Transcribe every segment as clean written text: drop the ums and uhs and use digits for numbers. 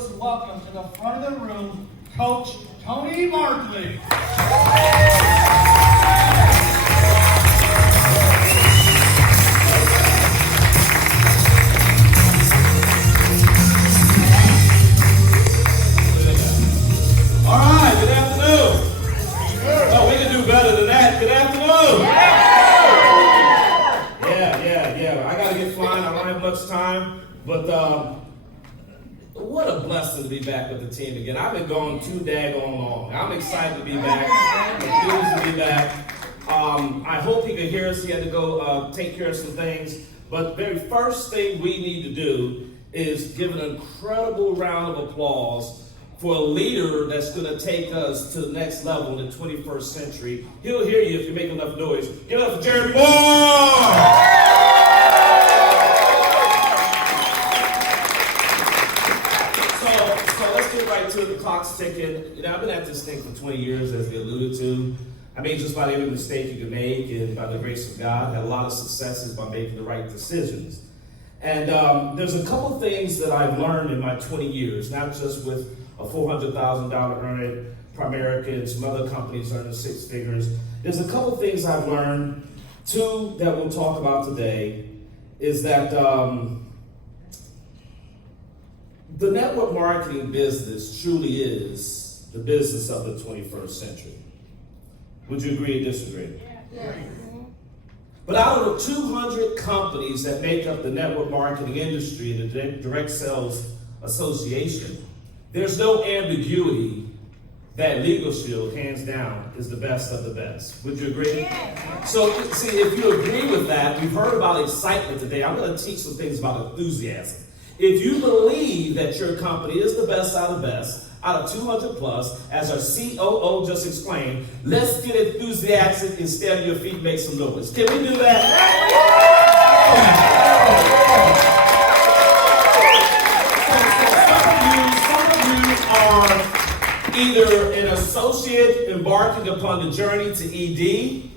us welcome to the front of the room, Coach Tony Markley. All right, good afternoon. Oh, we can do better than that. Good afternoon. Yeah. I got to get flying. I don't have much time. But what a blessing to be back with the team again. I've been gone too daggone long. I'm excited to be back. I'm enthused to be back. I hope he could hear us. He had to go take care of some things. But the very first thing we need to do is give an incredible round of applause for a leader that's going to take us to the next level in the 21st century. He'll hear you if you make enough noise. Give it up for Jeremy Moore! So let's get right to it. The clock's ticking. You know, I've been at this thing for 20 years, as we alluded to. I mean, just about every mistake you can make, and by the grace of God, had a lot of successes by making the right decisions. And there's a couple things that I've learned in my 20 years, not just with a $400,000 earner, Primerica, and some other companies earning six figures. There's a couple things I've learned. Two that we'll talk about today is that the network marketing business truly is the business of the 21st century. Would you agree or disagree? Yeah. But out of the 200 companies that make up the network marketing industry and the direct sales association, there's no ambiguity that Legal Shield, hands down, is the best of the best. Would you agree? Yeah. So, see, if you agree with that, we've heard about excitement today. I'm going to teach some things about enthusiasm. If you believe that your company is the best out of best, out of 200 plus, as our COO just explained, let's get enthusiastic and stand on your feet and make some noise. Can we do that? Some of you are either an associate embarking upon the journey to ED.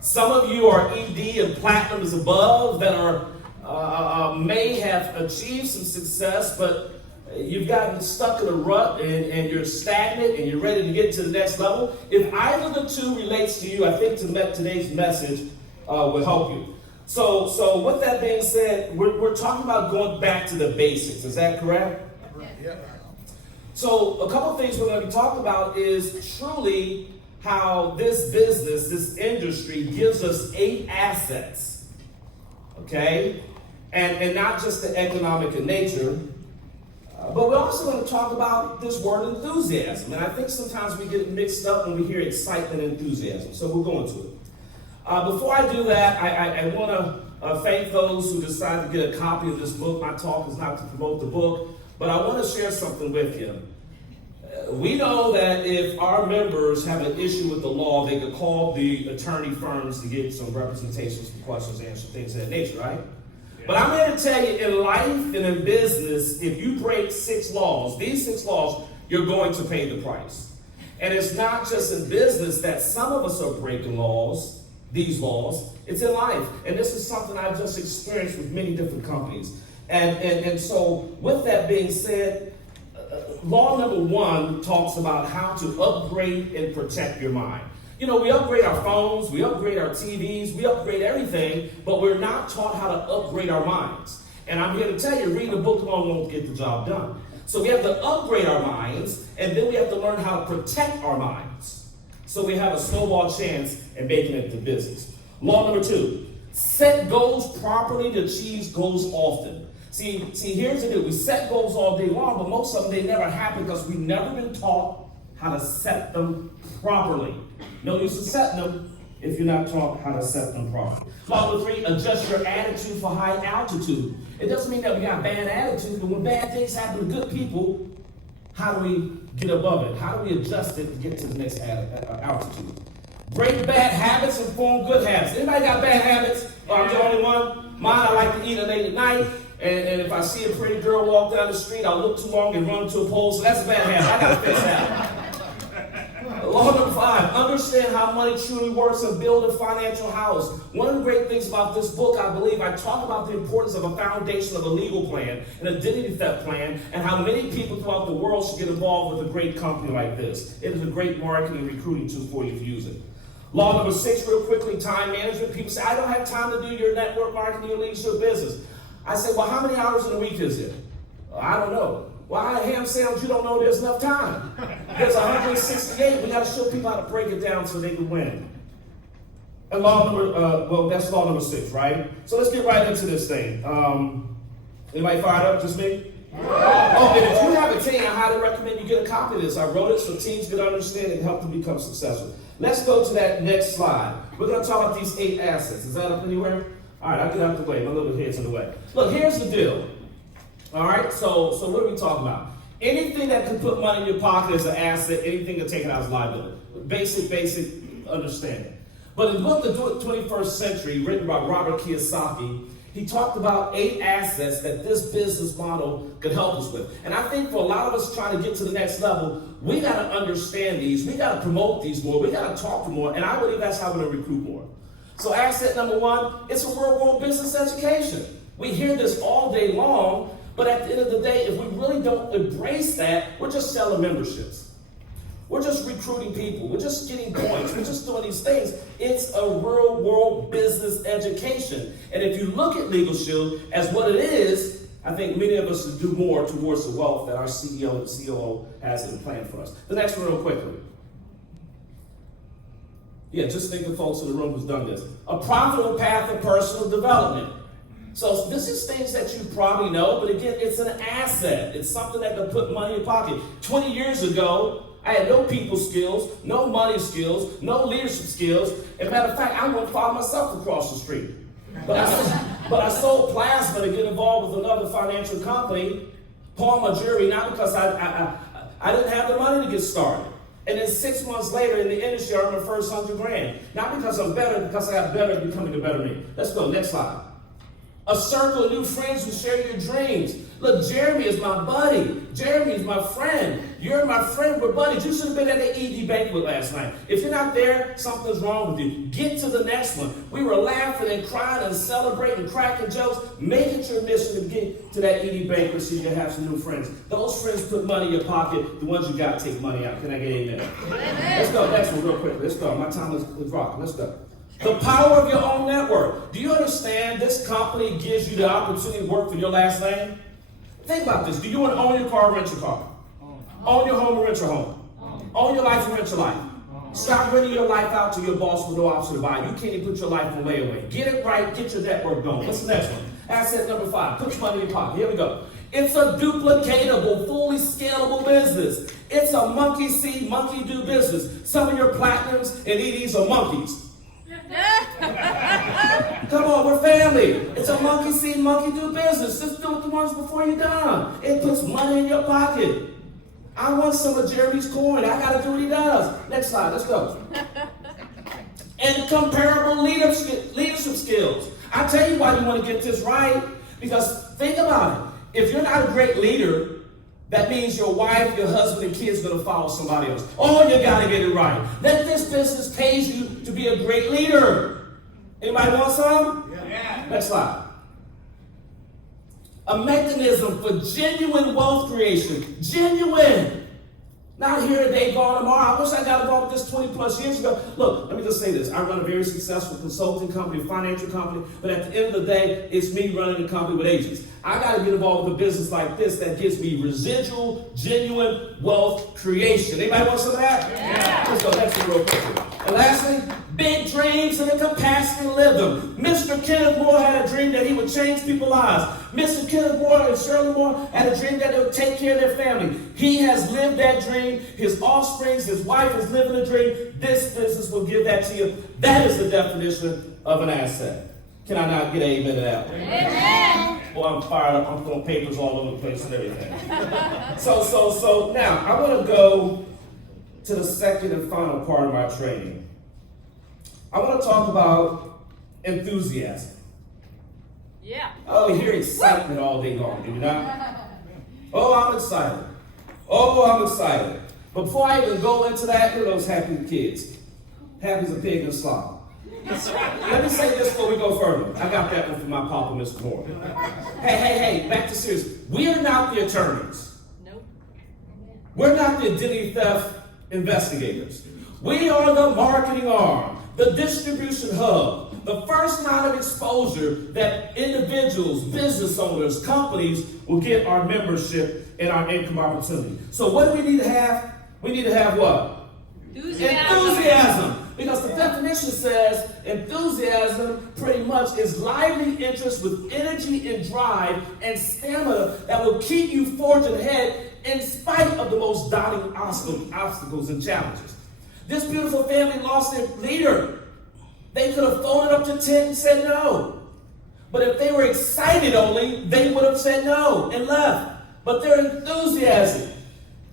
Some of you are ED and platinum is above that are may have achieved some success, but you've gotten stuck in a rut and you're stagnant and you're ready to get to the next level. If either of the two relates to you, I think today's message will help you. So with that being said, we're talking about going back to the basics. Is that correct? Yeah. So a couple of things we're going to be talking about is truly how this business, this industry gives us 8 assets. Okay? And not just the economic in nature, but we're also going to talk about this word enthusiasm. And I think sometimes we get it mixed up when we hear excitement and enthusiasm. So we'll go into it. Before I do that, I want to thank those who decided to get a copy of this book. My talk is not to promote the book, but I want to share something with you. We know that if our members have an issue with the law, they could call the attorney firms to get some representations, some questions, answer things of that nature, right? But I'm here to tell you, in life and in business, if you break 6 laws, these 6 laws, you're going to pay the price. And it's not just in business that some of us are breaking laws, these laws, it's in life. And this is something I've just experienced with many different companies. And so with that being said, law number 1 talks about how to upgrade and protect your mind. You know, we upgrade our phones, we upgrade our TVs, we upgrade everything, but we're not taught how to upgrade our minds. And I'm here to tell you, reading a book alone won't get the job done. So we have to upgrade our minds, and then we have to learn how to protect our minds, so we have a snowball chance in making it to business. Law number 2, set goals properly to achieve goals often. See, here's the deal. We set goals all day long, but most of them, they never happen because we've never been taught how to set them properly. No use in setting them if you're not taught how to set them properly. Law number 3, adjust your attitude for high altitude. It doesn't mean that we got bad attitude, but when bad things happen to good people, how do we get above it? How do we adjust it to get to the next altitude? Break bad habits and form good habits. Anybody got bad habits? Or I'm the only one? Mine, I like to eat late at night. And if I see a pretty girl walk down the street, I'll look too long and run to a pole. So that's a bad habit. I got to fix that. Law number 5, understand how money truly works and build a financial house. One of the great things about this book, I believe, I talk about the importance of a foundation of a legal plan, an identity theft plan, and how many people throughout the world should get involved with a great company like this. It is a great marketing and recruiting tool for you if you use it. Law number 6, real quickly, time management. People say, I don't have time to do your network marketing or leadership business. I say, well, how many hours in a week is it? I don't know. Well, ham sandwich, you don't know there's enough time. There's 168. We got to show people how to break it down so they can win. And that's law number 6, right? So let's get right into this thing. Anybody fired up? Just me? Oh, and if you have a team, I highly recommend you get a copy of this. I wrote it so teams get understand and help them become successful. Let's go to that next slide. We're going to talk about these 8 assets. Is that up anywhere? All right, I'll get out the way. My little head's in the way. Look, here's the deal. All right, so what are we talking about? Anything that can put money in your pocket is an asset. Anything that take it out is liability. Basic understanding. But in the book, The 21st Century, written by Robert Kiyosaki, he talked about 8 assets that this business model could help us with. And I think for a lot of us trying to get to the next level, we got to understand these. We got to promote these more. We got to talk to more. And I believe that's how we're going to recruit more. So asset number 1, it's a real-world business education. We hear this all day long. But at the end of the day, if we really don't embrace that, we're just selling memberships. We're just recruiting people. We're just getting points. We're just doing these things. It's a real world business education. And if you look at Legal Shield as what it is, I think many of us should do more towards the wealth that our CEO and COO has in plan for us. The next one real quickly. Yeah, just think of folks in the room who's done this. A profitable path of personal development. So this is things that you probably know, but again, it's an asset. It's something that can put money in your pocket. 20 years ago, I had no people skills, no money skills, no leadership skills. As a matter of fact, I wouldn't follow myself across the street. But I sold plasma to get involved with another financial company, Palma Jury, not because I didn't have the money to get started. And then 6 months later in the industry, I earned my first $100,000. Not because I'm better, because I got better at becoming a better me. Let's go, next slide. A circle of new friends who share your dreams. Look, Jeremy is my buddy. Jeremy is my friend. You're my friend. We're buddies. You should have been at the ED banquet last night. If you're not there, something's wrong with you. Get to the next one. We were laughing and crying and celebrating, cracking jokes. Make it your mission to get to that ED banquet so you can have some new friends. Those friends put money in your pocket. The ones you got take money out. Can I get amen? Let's go. Next one real quick. Let's go. My time is rocking. Let's go. The power of your own network. Do you understand this company gives you the opportunity to work for your last name? Think about this. Do you want to own your car or rent your car? Own your home or rent your home? Own your life or rent your life? Stop renting your life out to your boss with no option to buy. You can't even put your life in layaway. Get it right. Get your network going. What's the next one? Asset number 5. Put your money in your pocket. Here we go. It's a duplicatable, fully scalable business. It's a monkey see, monkey do business. Some of your platinums and EDs are monkeys. Come on, we're family. It's a monkey see, monkey do business. Just do it the ones before you're done. It puts money in your pocket. I want some of Jeremy's coin. I got to do what he does. Next slide, let's go. And comparable leadership skills. I tell you why you want to get this right. Because think about it. If you're not a great leader, that means your wife, your husband, and kids are going to follow somebody else. Oh, you got to get it right. That this business pays you to be a great leader. Anybody want some? Yeah. Next slide. A mechanism for genuine wealth creation. Genuine. Not here today, gone tomorrow. I wish I got involved with this 20 plus years ago. Look, let me just say this. I run a very successful consulting company, financial company, but at the end of the day, it's me running a company with agents. I got to get involved with a business like this that gives me residual, genuine wealth creation. Anybody want some of that? Yeah. Let's go next one real quickly. And lastly, big dreams and the capacity to live them. Mr. Kenneth Moore had a dream that he would change people's lives. Mr. Kenneth Moore and Shirley Moore had a dream that they would take care of their family. He has lived that dream. His offspring, his wife is living the dream. This business will give that to you. That is the definition of an asset. Can I not get an amen to that one? Amen. Well, I'm fired up. I'm throwing papers all over the place and everything. So now I want to go to the second and final part of my training. I want to talk about enthusiasm. Yeah. Oh, we hear excitement all day long, do you not? Oh, I'm excited. Oh, I'm excited. But before I even go into that, who are those happy kids? Happy as a pig in slop. Let me say this before we go further. I got that one from my papa, Mr. Moore. Hey, back to serious. We are not the attorneys. Nope. We're not the identity theft investigators. We are the marketing arm, the distribution hub, the first line of exposure that individuals, business owners, companies will get our membership and our income opportunity. So what do we need to have? We need to have what? Enthusiasm. Because the definition says enthusiasm pretty much is lively interest with energy and drive and stamina that will keep you forging ahead in spite of the most daunting obstacles and challenges. This beautiful family lost their leader. They could have folded up the tent and said no. But if they were excited only, they would have said no and left. But they're enthusiastic.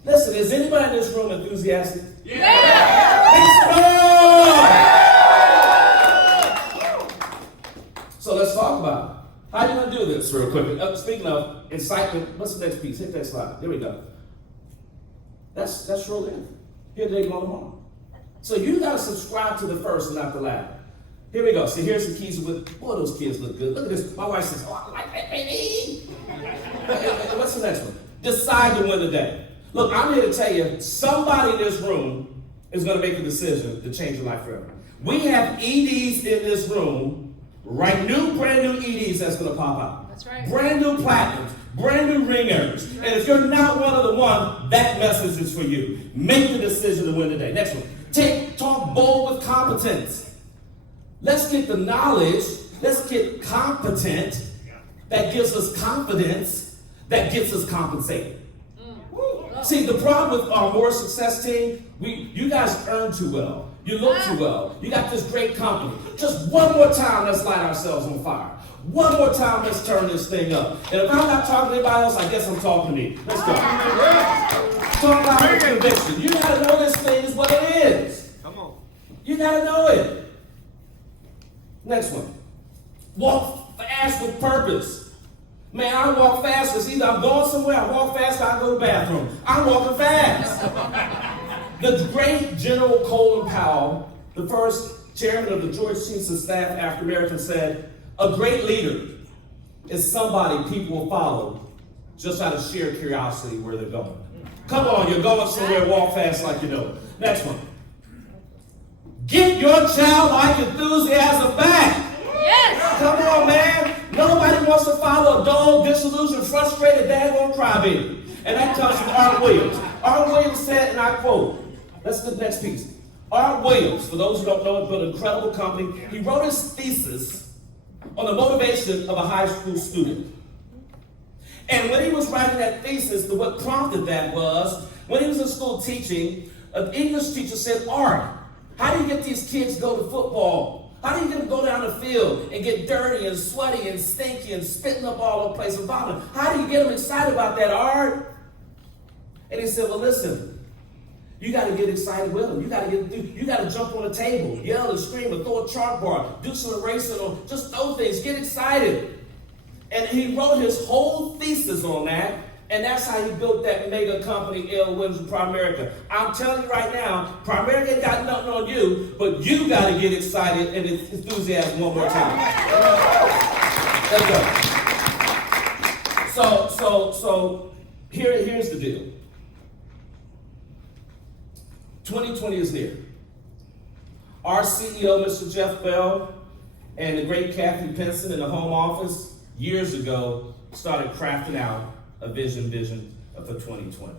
Listen, is anybody in this room enthusiastic? So let's talk about it. How are you going to do this real quickly? Speaking of incitement, what's the next piece? Hit that slide. There we go. That's roll in. Here today, go tomorrow. So you got to subscribe to the first and not the latter. Here we go. See, here's the keys with, boy, those kids look good. Look at this. My wife says, oh, I like that baby. What's the next one? Decide to win the day. Look, I'm here to tell you, somebody in this room is going to make a decision to change your life forever. We have EDs in this room, right? Brand new EDs that's going to pop out. That's right. Brand new platinums, brand new ringers. And if you're not one of the one, that message is for you. Make the decision to win the day. Next one. Talk bold with competence. Let's get the knowledge. Let's get competent. That gives us confidence. That gets us compensated. See, the problem with our More Success team, you guys earn too well. You look too well. You got this great company. Just one more time, let's light ourselves on fire. One more time, let's turn this thing up. And if I'm not talking to anybody else, I guess I'm talking to me. Let's go. Talk about conviction. You got to know this thing is what it is. Come on. You got to know it. Next one. Walk fast with purpose. Man, I walk fast because either I'm going somewhere, I walk fast, or I go to the bathroom. I'm walking fast. The great General Colin Powell, the first chairman of the George Washington Staff African American, said, a great leader is somebody people will follow just out of sheer curiosity where they're going. Come on, you're going somewhere, walk fast like you know. Next one. Get your childlike enthusiasm back. Yes. Come on, man. Nobody wants to follow a dull, disillusioned, frustrated, daggone crybaby. And that comes from Art Williams. Art Williams said, and I quote, that's the next piece. Art Williams, for those who don't know, built an incredible company. He wrote his thesis on the motivation of a high school student. And when he was writing that thesis, what prompted that was, when he was in school teaching, an English teacher said, Art, how do you get these kids to go to football? How do you get them to go down the field and get dirty and sweaty and stinky and spitting up all over the place and vomiting? How do you get them excited about that, Art? And he said, well, listen, you got to get excited with them. You got to jump on the table, yell and scream and throw a chalkboard, do some erasing, or just throw things, get excited. And he wrote his whole thesis on that. And that's how he built that mega company, L. Williams and Primerica. I'm telling you right now, Primerica ain't got nothing on you, but you got to get excited and enthusiasm one more time. Let's go. So here's the deal. 2020 is near. Our CEO, Mr. Jeff Bell, and the great Kathy Pinson in the home office years ago started crafting out a vision for 2020.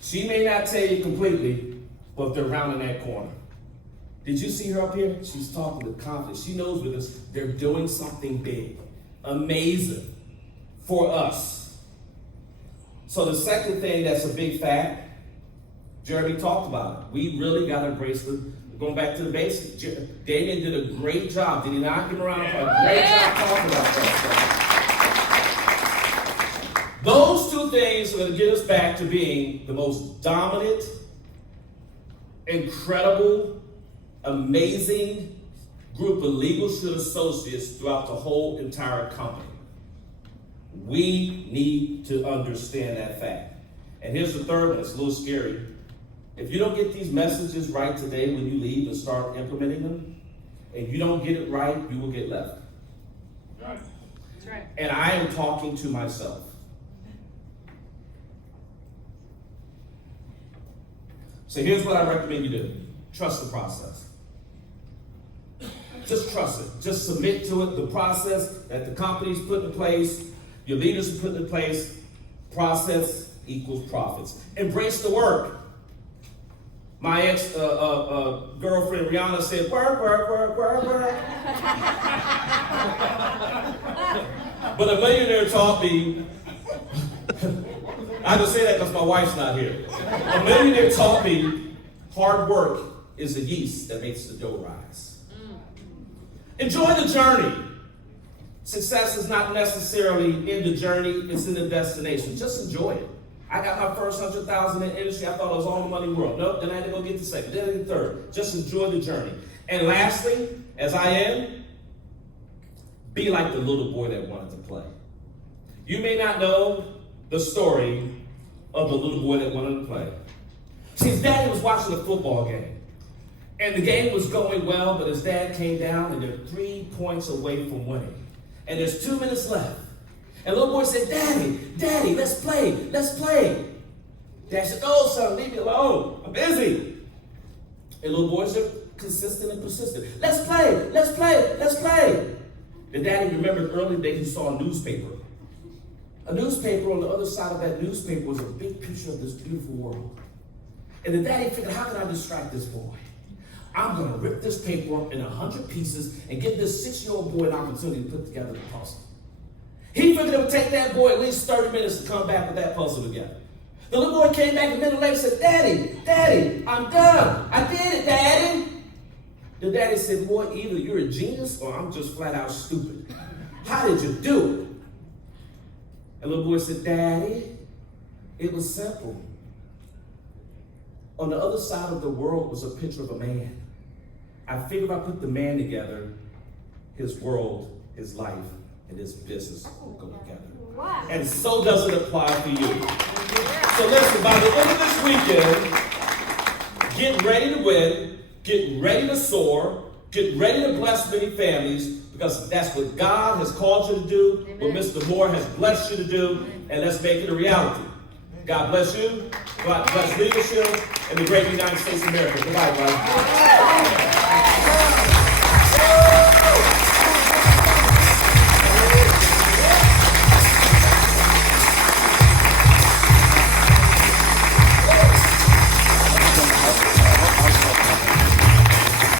She may not tell you completely, but they're rounding that corner. Did you see her up here? She's talking with confidence. She knows with us, they're doing something big, amazing for us. So the second thing that's a big fact, Jeremy talked about it. We really got to embrace going back to the basics. Damien did a great job. Did he not? Give him a round of applause. Great job talking about that stuff. Those two things are going to get us back to being the most dominant, incredible, amazing group of legal shield associates throughout the whole entire company. We need to understand that fact. And here's the third one. It's a little scary. If you don't get these messages right today when you leave and start implementing them, and you don't get it right, you will get left. Right. That's right. And I am talking to myself. So here's what I recommend you do. Trust the process. Just trust it. Just submit to it. The process that the company's put in place, your leaders have put in place, process equals profits. Embrace the work. My ex-girlfriend Rihanna said, work, work, work, work, work. But a millionaire taught me, I just say that because my wife's not here. A millionaire taught me hard work is the yeast that makes the dough rise. Enjoy the journey. Success is not necessarily in the journey, it's in the destination. Just enjoy it. I got my first 100,000 in industry. I thought it was all the money in the world. Nope, then I had to go get the second, then I get the third. Just enjoy the journey. And lastly, as I am, be like the little boy that wanted to play. You may not know the story of the little boy that wanted to play. See, his daddy was watching a football game. And the game was going well, but his dad came down and they're 3 points away from winning. And there's 2 minutes left. And the little boy said, Daddy, let's play. Dad said, no, son, leave me alone. I'm busy. And little boys are consistent and persistent. Let's play. The daddy remembered early days he saw a newspaper. A newspaper, on the other side of that newspaper was a big picture of this beautiful world. And the daddy figured, how can I distract this boy? I'm going to rip this paper up in 100 pieces and give this 6-year-old boy an opportunity to put together the puzzle. He figured it would take that boy at least 30 minutes to come back with that puzzle together. The little boy came back a minute later and said, Daddy, I'm done. I did it, Daddy. The daddy said, boy, either you're a genius or I'm just flat out stupid. How did you do it? And the little boy said, Daddy, it was simple. On the other side of the world was a picture of a man. I figured if I put the man together, his world, his life, and his business will go together. Wow. And so does it apply for you. So listen, by the end of this weekend, get ready to win, get ready to soar, get ready to bless many families, because that's what God has called you to do, what Mr. Moore has blessed you to do, and let's make it a reality. God bless you. God bless leadership in the great United States of America. Goodbye, buddy.